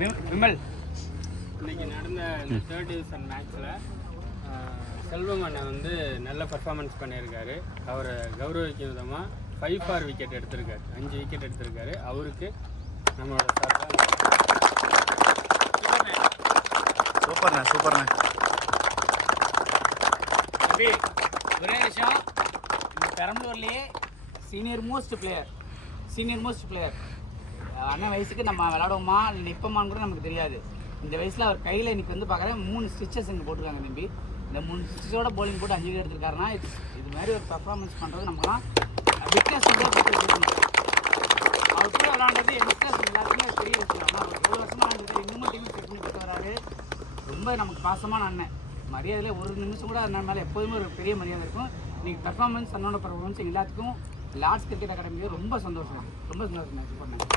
விமல் இன்னைக்கு நடந்த இந்த தேர்ட் டிவிஷன் மேட்ச்சில் செல்வம் அண்ணன் வந்து நல்ல பர்ஃபார்மன்ஸ் பண்ணியிருக்காரு. அவரை கௌரவிக்கும் விதமாக 5 ஃபார் விக்கெட் எடுத்திருக்காரு, 5 விக்கெட் எடுத்திருக்காரு. அவருக்கு நம்மளோட சார்பாக சூப்பர்ண்ணே தம்பி ஒரே விஷயம், இந்த பெரம்பலூர்லேயே சீனியர் மோஸ்ட் பிளேயர் அண்ணன் வயசுக்கு நம்ம விளாடுவோமா இல்லை நிற்போமான்னு கூட நமக்கு தெரியாது. இந்த வயசில் அவர் கையில் இன்றைக்கி வந்து பார்க்குறேன் 3 ஸ்டிச்சஸ் இங்கே போட்டிருக்காங்க தம்பி. இந்த 3 ஸ்டிச்சோட போலிங் போட்டு 5 விக்கெட் எடுத்திருக்காருன்னா இது மாதிரி ஒரு பர்ஃபார்மன்ஸ் பண்ணுறது நமக்குலாம் விட்னஸ் வந்து அவர் கூட விளாண்டது யங்ஸ்டர்ஸ் எல்லாருக்குமே பெரிய விஷயம். ஆனால் அவர் 7 வருஷமாக விளாண்டுருக்காரு, இன்னமும் டீம் செட் பண்ணி கொடுத்து வராரு. ரொம்ப நமக்கு பாசமான அண்ணன். மரியாதையில் ஒரு நிமிஷம் கூட அண்ணன் மேலே எப்போதுமே ஒரு பெரிய மரியாதை இருக்கும். இன்றைக்கி பர்ஃபார்மன்ஸ் அண்ணனோட பர்ஃபார்மன்ஸ் எல்லாத்துக்கும் லார்ட்ஸ் கிரிக்கெட் அகாடமிக்கு ரொம்ப சந்தோஷம் பண்ணேன்.